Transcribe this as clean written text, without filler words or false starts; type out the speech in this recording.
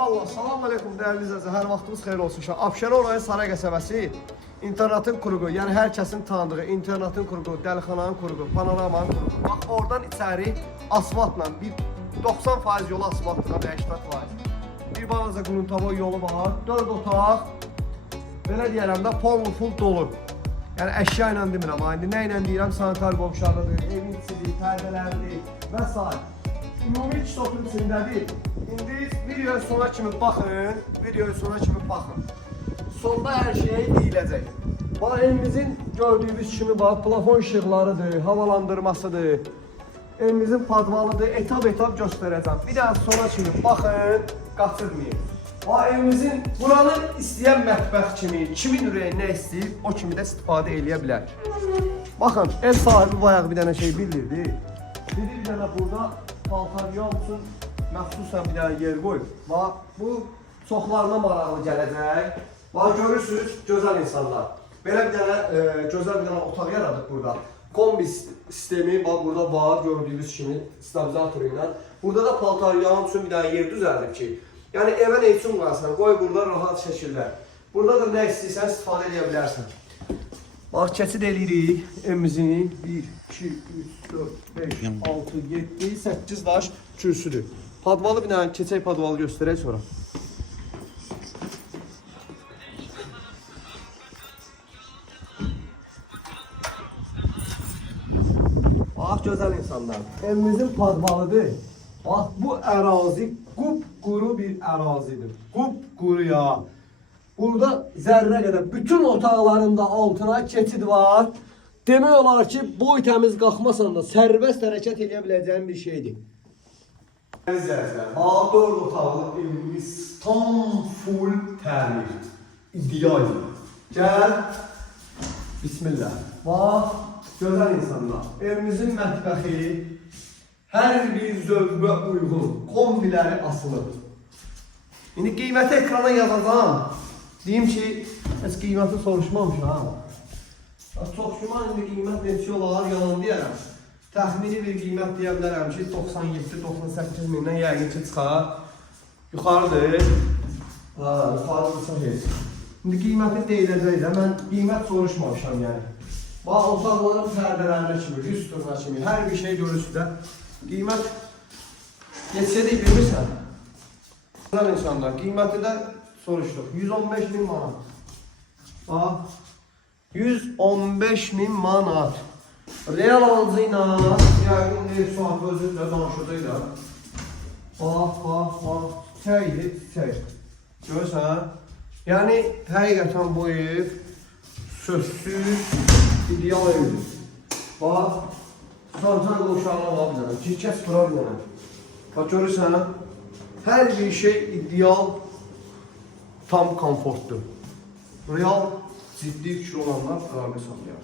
Valla, salam aleykum dəyərli izləyicilər, hər vaxtınız xeyir olsun. Abşeron rayonu Saray qəsəbəsi internatın kuruğu, yəni hər kəsin tanıdığı internatın kuruğu, dəlixananın kuruğu, panoramanın kuruğu. Bax, oradan içəri asfaltla, bir 90% yolu asfaltla, 80%. Bir balaca quluntava yolu var, 4 otaq, belə deyərəm də pollu full dolu. Yəni əşya ilə demirəm, indi nə ilə deyirəm, sanitar qovşağıdır, evin içidir, pərdələridir və s. Ümumi 2 sotun içindədir. İndi videoya sona kimi baxın, Sonda hər şey deyiləcək. Bax, evimizin gördüyünüz kimi bax, plafon işıqlarıdır, havalandırmasıdır. Evimizin padvalıdır, etap göstərəcəm. Bir daha sona kimi baxın, qaçırmayın. Bax, evimizin buranı istəyən mətbəx kimi, kimin ürəyi nə istəyir, o kimi də istifadə eləyə bilər. Baxın, ev sahibi bayaq bir dənə şey bildirdi. Dedi bir dənə burada paltaryan üçün məxsusən bir dənə yer qoyub. Bax, bu çoxlarına maraqlı gələcək. Bax, görürsünüz, gözəl insanlar. Belə bir dənə, gözəl bir dənə otaq yaradıq burada. Kombi sistemi bax, burada var, gördüyünüz kimi, stabilizator ilə. Burada da paltaryan üçün bir dənə yer düzəldib ki, yəni evə nə üçün qoyasan, qoy burada rahat şəkildə. Burada da nə istəyirsən, istifadə edə bilərsən. Bax, keçid eləyirik evimizin 1, 2, 3, 4, 5, 6, 7, 8 daş kürsüdür. Padvalı bir dənə keçək padvalı göstərək sonra. Bax, gözəl insanlar. Evimizin padvalıdır. Bax, bu ərazi qupquru bir ərazidir. Qupquru ya. Burada zərrə qədər bütün otaqlarında altına keçid var. Demək olar ki, boy təmiz qalxmasan da sərbəst hərəkət edə biləcəyin bir şeydir. Bax, 4 otaqlı evimiz tam full təmir. İdeal. Gəl. Bismillah. Bax, gözəl insanlar. Evimizin mətbəxi hər bir zövqə uyğun. Kombiləri asılır. İndi qiyməti ekrana yazacağım. Deyim ki, heç qiyməti soruşmamışam. Çox güman indi qiymət neçə olar, yalan deyərəm. Təxmini bir qiymət deyə bilərəm ki, 97-98 mindən yəqin ki, çıxar. Yuxarıdır. Yuxarıdırsa heç. İndi qiyməti deyiləcək də, mən qiymət soruşmamışam yəni. Bax, otaqların pərdələrinə kimi, yüz turuna kimi, hər bir şey görürsün də. Qiymət neçə deyib bilmirsən? Güzel insanlar, qiyməti də soruşduq. 115.000 manat. Bax, 115.000 manat. Real alıcı ilə, yəqin ev sahibi özüylə danışıdıyla. Bax, çəkdir, çək. Görürsən? Yəni, həqiqətən bu ev sözsüz, ideal evdir. Bax, sancar qovşağına var bir dənə, kirkət qıra bir dənə. Bax, görürsən? Hər bir şey ideal, tam komfortdur. Real, ciddi fikir olanlar qararını saxlayar.